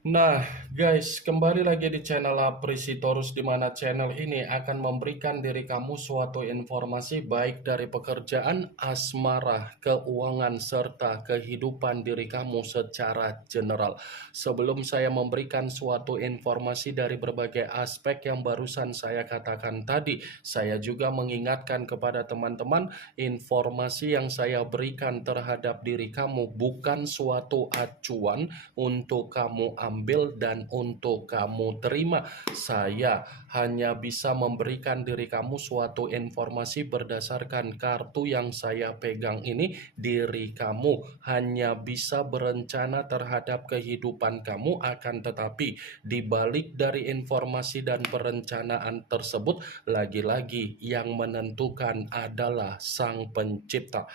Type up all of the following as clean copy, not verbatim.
Nah, guys, kembali lagi di channel Aprisitorus di mana channel ini akan memberikan diri kamu suatu informasi baik dari pekerjaan, asmara, keuangan, serta kehidupan diri kamu secara general. Sebelum saya memberikan suatu informasi dari berbagai aspek yang barusan saya katakan tadi, saya juga mengingatkan kepada teman-teman, informasi yang saya berikan terhadap diri kamu bukan suatu acuan untuk kamu ambil dan untuk kamu terima. Saya hanya bisa memberikan diri kamu suatu informasi berdasarkan kartu yang saya pegang ini. Diri kamu hanya bisa berencana terhadap kehidupan kamu, akan tetapi di balik dari informasi dan perencanaan tersebut, lagi-lagi yang menentukan adalah Sang Pencipta.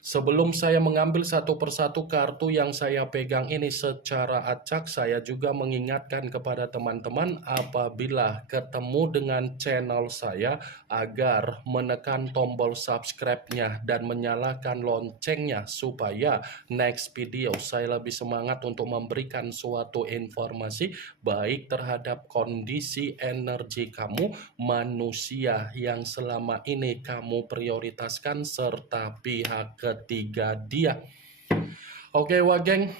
Sebelum saya mengambil satu persatu kartu yang saya pegang ini secara acak, saya juga mengingatkan kepada teman-teman apabila ketemu dengan channel saya agar menekan tombol subscribe-nya dan menyalakan loncengnya supaya next video saya lebih semangat untuk memberikan suatu informasi baik terhadap kondisi energi kamu, manusia yang selama ini kamu prioritaskan, serta pihak ketiga dia. Oke, Wageng,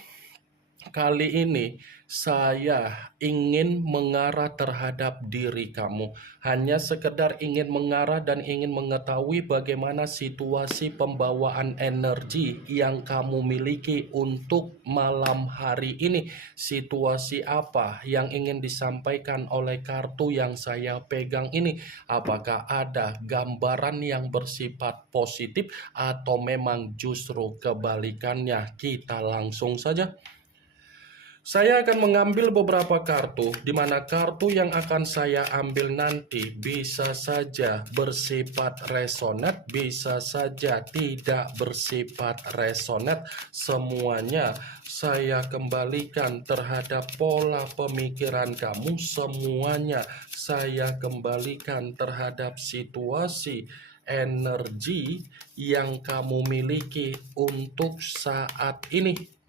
kali ini saya ingin mengarah terhadap diri kamu. Hanya sekedar ingin mengarah dan ingin mengetahui bagaimana situasi pembawaan energi yang kamu miliki untuk malam hari ini. Situasi apa yang ingin disampaikan oleh kartu yang saya pegang ini? Apakah ada gambaran yang bersifat positif atau memang justru kebalikannya? Kita langsung saja. Saya akan mengambil beberapa kartu, di mana kartu yang akan saya ambil nanti bisa saja bersifat resonate, bisa saja tidak bersifat resonate. Semuanya saya kembalikan terhadap pola pemikiran kamu, semuanya saya kembalikan terhadap situasi energi yang kamu miliki untuk saat ini.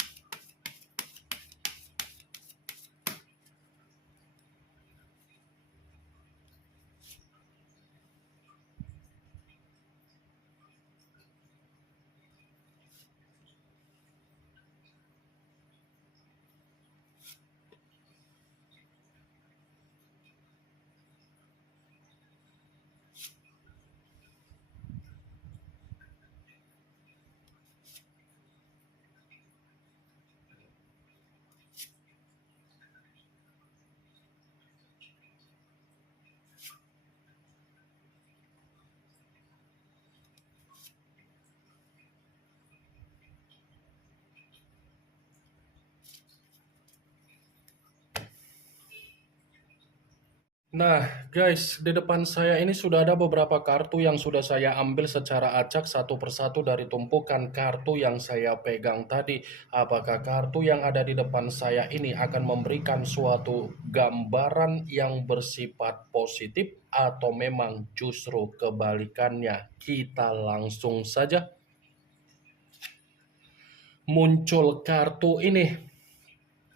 Nah, guys, di depan saya ini sudah ada beberapa kartu yang sudah saya ambil secara acak satu persatu dari tumpukan kartu yang saya pegang tadi. Apakah kartu yang ada di depan saya ini akan memberikan suatu gambaran yang bersifat positif atau memang justru kebalikannya? Kita langsung saja. Muncul kartu ini.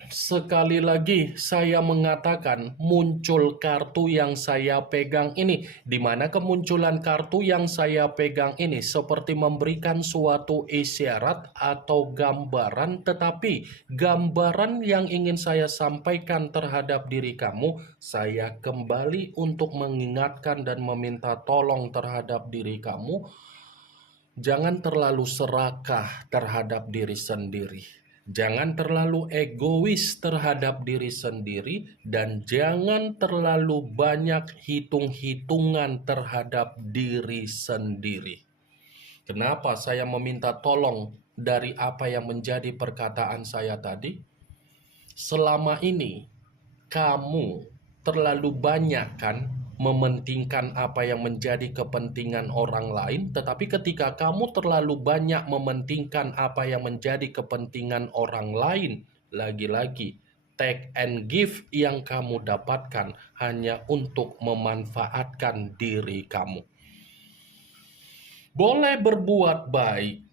Sekali lagi saya mengatakan muncul kartu yang saya pegang ini, di mana kemunculan kartu yang saya pegang ini seperti memberikan suatu isyarat atau gambaran, tetapi gambaran yang ingin saya sampaikan terhadap diri kamu, saya kembali untuk mengingatkan dan meminta tolong terhadap diri kamu. Jangan terlalu serakah terhadap diri sendiri. Jangan terlalu egois terhadap diri sendiri, dan jangan terlalu banyak hitung-hitungan terhadap diri sendiri. Kenapa saya meminta tolong dari apa yang menjadi perkataan saya tadi? Selama ini kamu terlalu banyak kan mementingkan apa yang menjadi kepentingan orang lain, tetapi ketika kamu terlalu banyak mementingkan apa yang menjadi kepentingan orang lain, lagi-lagi take and give yang kamu dapatkan hanya untuk memanfaatkan diri kamu. Boleh berbuat baik,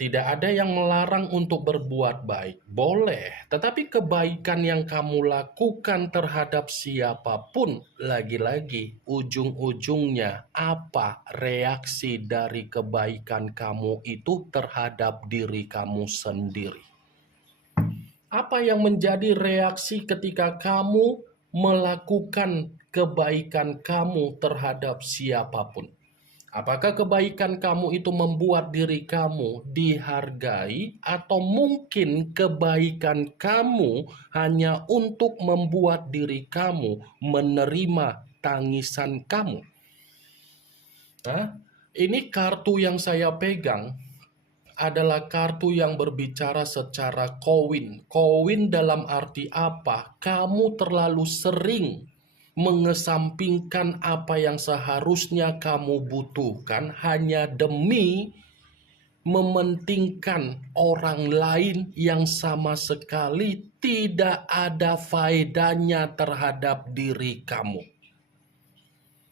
Tidak ada yang melarang untuk berbuat baik, boleh. Tetapi kebaikan yang kamu lakukan terhadap siapapun, lagi-lagi ujung-ujungnya apa reaksi dari kebaikan kamu itu terhadap diri kamu sendiri. Apa yang menjadi reaksi ketika kamu melakukan kebaikan kamu terhadap siapapun? Apakah kebaikan kamu itu membuat diri kamu dihargai, atau mungkin kebaikan kamu hanya untuk membuat diri kamu menerima tangisan kamu? Ini kartu yang saya pegang adalah kartu yang berbicara secara kowin. Kowin dalam arti apa? Kamu terlalu sering mengesampingkan apa yang seharusnya kamu butuhkan hanya demi mementingkan orang lain yang sama sekali tidak ada faedahnya terhadap diri kamu.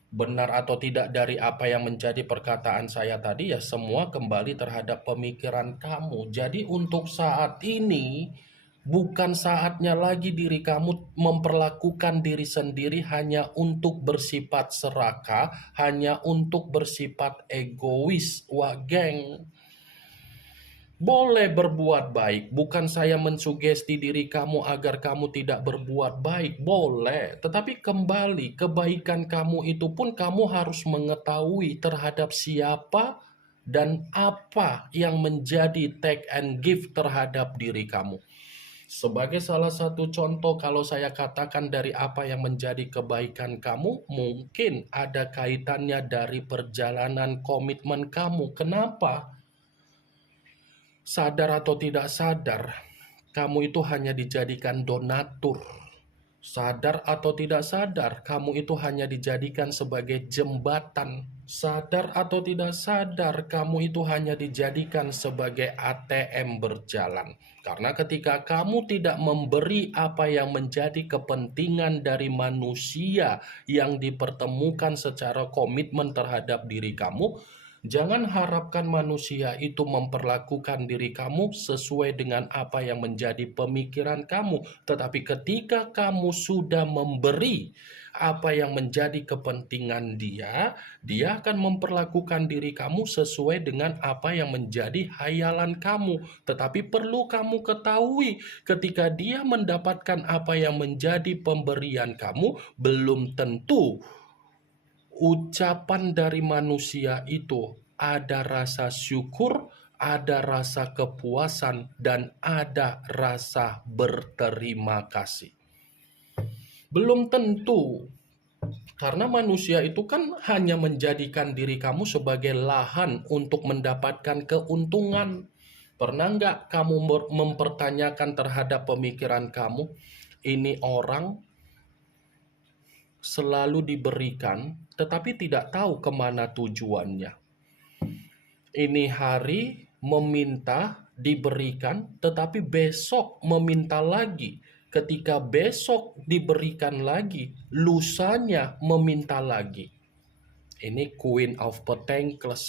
Benar atau tidak dari apa yang menjadi perkataan saya tadi, ya semua kembali terhadap pemikiran kamu. Jadi untuk saat ini bukan saatnya lagi diri kamu memperlakukan diri sendiri hanya untuk bersifat serakah, hanya untuk bersifat egois. Wah, geng. Boleh berbuat baik, bukan saya mensugesti diri kamu agar kamu tidak berbuat baik, boleh. Tetapi kembali, kebaikan kamu itu pun kamu harus mengetahui terhadap siapa dan apa yang menjadi take and give terhadap diri kamu. Sebagai salah satu contoh, kalau saya katakan dari apa yang menjadi kebaikan kamu, mungkin ada kaitannya dari perjalanan komitmen kamu. Kenapa? Sadar atau tidak sadar, kamu itu hanya dijadikan donatur. Sadar atau tidak sadar, kamu itu hanya dijadikan sebagai jembatan. Sadar atau tidak sadar, kamu itu hanya dijadikan sebagai ATM berjalan. Karena ketika kamu tidak memberi apa yang menjadi kepentingan dari manusia yang dipertemukan secara komitmen terhadap diri kamu, jangan harapkan manusia itu memperlakukan diri kamu sesuai dengan apa yang menjadi pemikiran kamu. Tetapi ketika kamu sudah memberi apa yang menjadi kepentingan dia, dia akan memperlakukan diri kamu sesuai dengan apa yang menjadi hayalan kamu. Tetapi perlu kamu ketahui, ketika dia mendapatkan apa yang menjadi pemberian kamu, belum tentu ucapan dari manusia itu ada rasa syukur, ada rasa kepuasan, dan ada rasa berterima kasih. Belum tentu, karena manusia itu kan hanya menjadikan diri kamu sebagai lahan untuk mendapatkan keuntungan. Pernah nggak kamu mempertanyakan terhadap pemikiran kamu, ini orang selalu diberikan tetapi tidak tahu kemana tujuannya. Ini hari meminta diberikan, tetapi besok meminta lagi. Ketika besok diberikan lagi, lusanya meminta lagi. Ini Queen of Pentacles.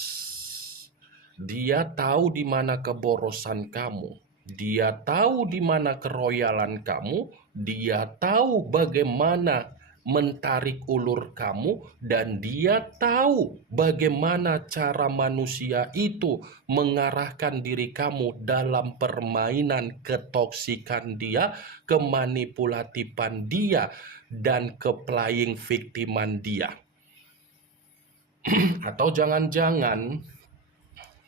Dia tahu di mana keborosan kamu. Dia tahu di mana keroyalan kamu. Dia tahu bagaimana mentarik ulur kamu, dan dia tahu bagaimana cara manusia itu mengarahkan diri kamu dalam permainan ketoksikan dia, kemanipulatifan dia, dan keplaying victiman dia. Atau jangan-jangan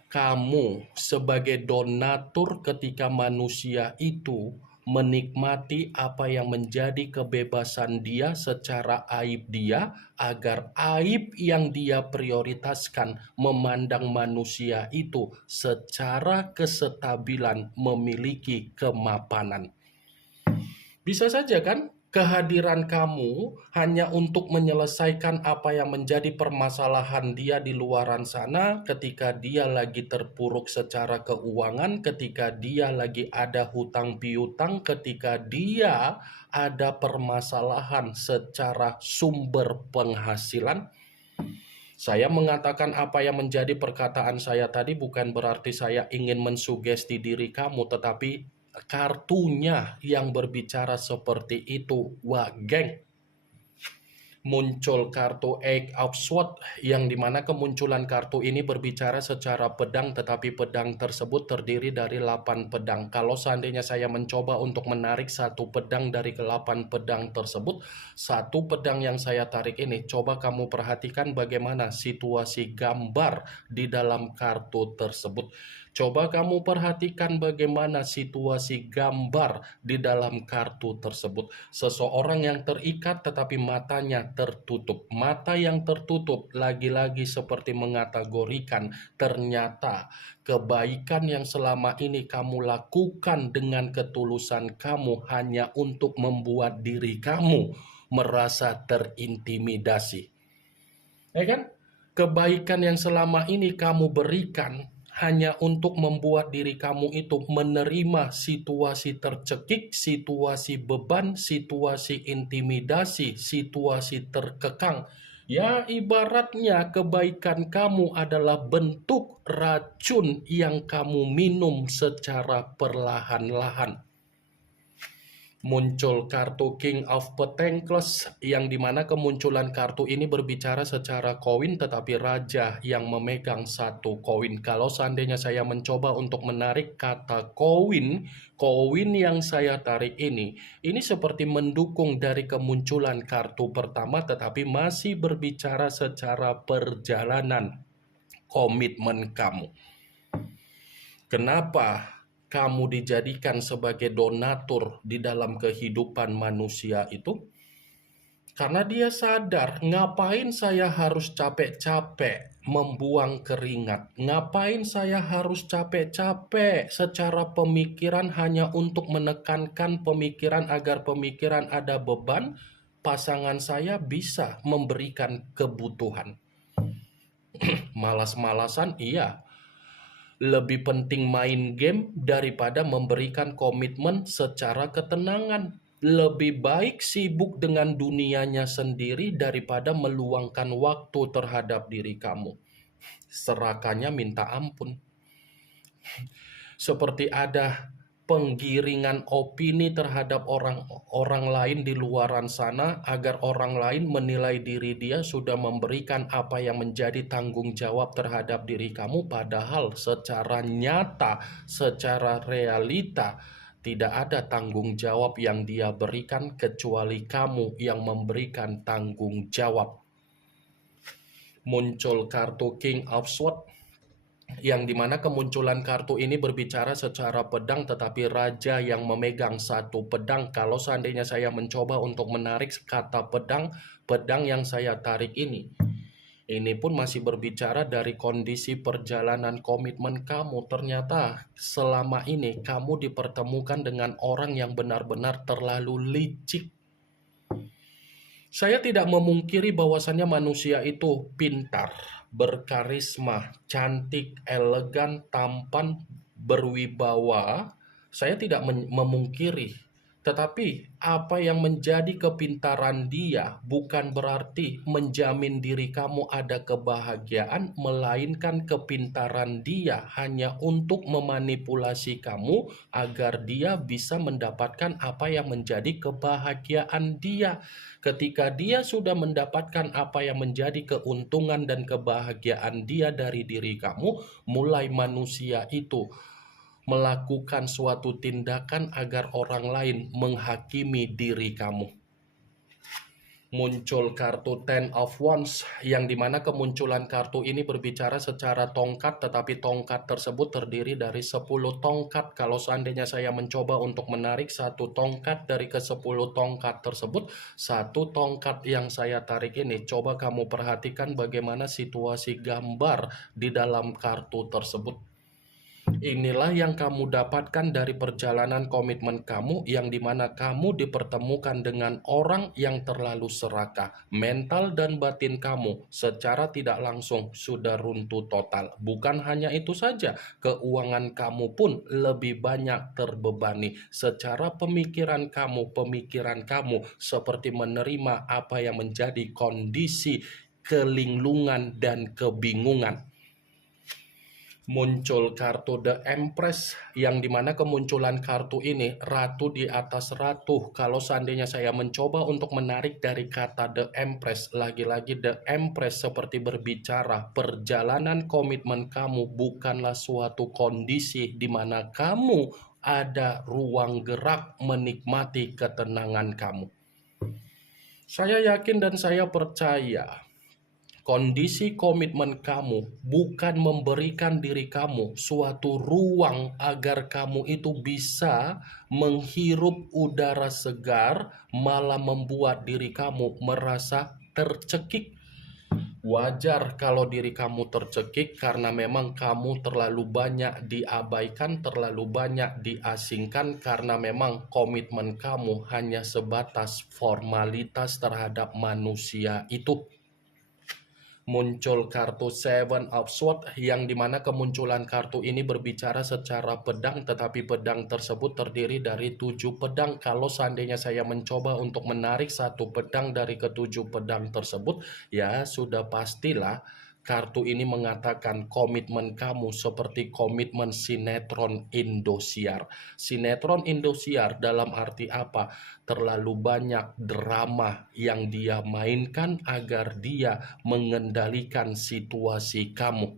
kamu sebagai donatur ketika manusia itu menikmati apa yang menjadi kebebasan dia secara aib dia, agar aib yang dia prioritaskan memandang manusia itu secara kesetabilan memiliki kemapanan. Bisa saja kan kehadiran kamu hanya untuk menyelesaikan apa yang menjadi permasalahan dia di luaran sana, ketika dia lagi terpuruk secara keuangan, ketika dia lagi ada hutang piutang, ketika dia ada permasalahan secara sumber penghasilan. Saya mengatakan apa yang menjadi perkataan saya tadi bukan berarti saya ingin mensugesti diri kamu, tetapi kartunya yang berbicara seperti itu. Wah, geng, muncul kartu Eight of Swords yang dimana kemunculan kartu ini berbicara secara pedang, tetapi pedang tersebut terdiri dari 8 pedang. Kalau seandainya saya mencoba untuk menarik satu pedang dari ke-8 pedang tersebut, satu pedang yang saya tarik ini, coba kamu perhatikan bagaimana situasi gambar di dalam kartu tersebut. Coba kamu perhatikan bagaimana situasi gambar di dalam kartu tersebut. Seseorang yang terikat tetapi matanya tertutup. Mata yang tertutup lagi-lagi seperti mengategorikan ternyata kebaikan yang selama ini kamu lakukan dengan ketulusan kamu hanya untuk membuat diri kamu merasa terintimidasi. Ya kan? Kebaikan yang selama ini kamu berikan hanya untuk membuat diri kamu itu menerima situasi tercekik, situasi beban, situasi intimidasi, situasi terkekang. Ya, ibaratnya kebaikan kamu adalah bentuk racun yang kamu minum secara perlahan-lahan. Muncul kartu King of Pentacles yang dimana kemunculan kartu ini berbicara secara koin tetapi raja yang memegang satu koin. Kalau seandainya saya mencoba untuk menarik kata koin, koin yang saya tarik ini seperti mendukung dari kemunculan kartu pertama tetapi masih berbicara secara perjalanan komitmen kamu. Kenapa kamu dijadikan sebagai donatur di dalam kehidupan manusia itu? Karena dia sadar, ngapain saya harus capek-capek membuang keringat? Ngapain saya harus capek-capek secara pemikiran hanya untuk menekankan pemikiran agar pemikiran ada beban? Pasangan saya bisa memberikan kebutuhan. Malas-malasan, iya. Lebih penting main game daripada memberikan komitmen secara ketenangan. Lebih baik sibuk dengan dunianya sendiri daripada meluangkan waktu terhadap diri kamu. Serakannya minta ampun. Seperti ada penggiringan opini terhadap orang lain di luaran sana agar orang lain menilai diri dia sudah memberikan apa yang menjadi tanggung jawab terhadap diri kamu, padahal secara nyata, secara realita tidak ada tanggung jawab yang dia berikan kecuali kamu yang memberikan tanggung jawab. Muncul kartu King of Swords yang dimana kemunculan kartu ini berbicara secara pedang tetapi raja yang memegang satu pedang. Kalau seandainya saya mencoba untuk menarik kata pedang, pedang yang saya tarik ini pun masih berbicara dari kondisi perjalanan komitmen kamu. Ternyata selama ini kamu dipertemukan dengan orang yang benar-benar terlalu licik. Saya tidak memungkiri bahwasannya manusia itu pintar, berkarisma, cantik, elegan, tampan, berwibawa. Saya tidak memungkiri. Tetapi apa yang menjadi kepintaran dia bukan berarti menjamin diri kamu ada kebahagiaan, melainkan kepintaran dia hanya untuk memanipulasi kamu agar dia bisa mendapatkan apa yang menjadi kebahagiaan dia. Ketika dia sudah mendapatkan apa yang menjadi keuntungan dan kebahagiaan dia dari diri kamu, mulai manusia itu melakukan suatu tindakan agar orang lain menghakimi diri kamu. Muncul kartu Ten of Wands yang dimana kemunculan kartu ini berbicara secara tongkat tetapi tongkat tersebut terdiri dari 10 tongkat. Kalau seandainya saya mencoba untuk menarik satu tongkat dari ke 10 tongkat tersebut, satu tongkat yang saya tarik ini, coba kamu perhatikan bagaimana situasi gambar di dalam kartu tersebut. Inilah yang kamu dapatkan dari perjalanan komitmen kamu yang dimana kamu dipertemukan dengan orang yang terlalu serakah. Mental dan batin kamu secara tidak langsung sudah runtuh total. Bukan hanya itu saja, keuangan kamu pun lebih banyak terbebani. Secara pemikiran kamu seperti menerima apa yang menjadi kondisi kelinglungan, dan kebingungan. Muncul kartu The Empress, yang dimana kemunculan kartu ini ratu di atas ratu. Kalau seandainya saya mencoba untuk menarik dari kata The Empress, lagi-lagi The Empress seperti berbicara perjalanan komitmen kamu bukanlah suatu kondisi di mana kamu ada ruang gerak menikmati ketenangan kamu. Saya yakin dan saya percaya kondisi komitmen kamu bukan memberikan diri kamu suatu ruang agar kamu itu bisa menghirup udara segar, malah membuat diri kamu merasa tercekik. Wajar kalau diri kamu tercekik karena memang kamu terlalu banyak diabaikan, terlalu banyak diasingkan, karena memang komitmen kamu hanya sebatas formalitas terhadap manusia itu. Muncul kartu Seven of Swords, yang dimana kemunculan kartu ini berbicara secara pedang, tetapi pedang tersebut terdiri dari 7 pedang. Kalau seandainya saya mencoba untuk menarik satu pedang dari ketujuh pedang tersebut, ya sudah pastilah kartu ini mengatakan komitmen kamu seperti komitmen sinetron Indosiar. Sinetron Indosiar dalam arti apa? Terlalu banyak drama yang dia mainkan agar dia mengendalikan situasi kamu.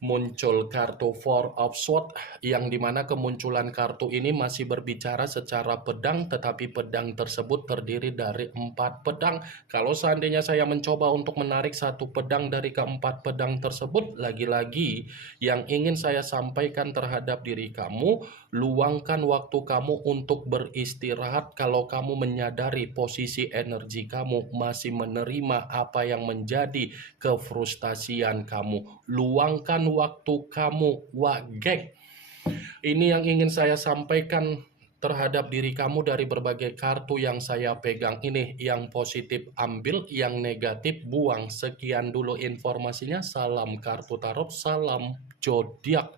Muncul kartu Four of Swords, yang dimana kemunculan kartu ini masih berbicara secara pedang, tetapi pedang tersebut terdiri dari 4 pedang. Kalau seandainya saya mencoba untuk menarik satu pedang dari keempat pedang tersebut, lagi-lagi yang ingin saya sampaikan terhadap diri kamu, luangkan waktu kamu untuk beristirahat. Kalau kamu menyadari posisi energi kamu masih menerima apa yang menjadi kefrustasian kamu, luangkan waktu kamu, geng. Ini yang ingin saya sampaikan terhadap diri kamu dari berbagai kartu yang saya pegang ini. Yang positif ambil, yang negatif buang. Sekian dulu informasinya. Salam kartu tarot, salam zodiak.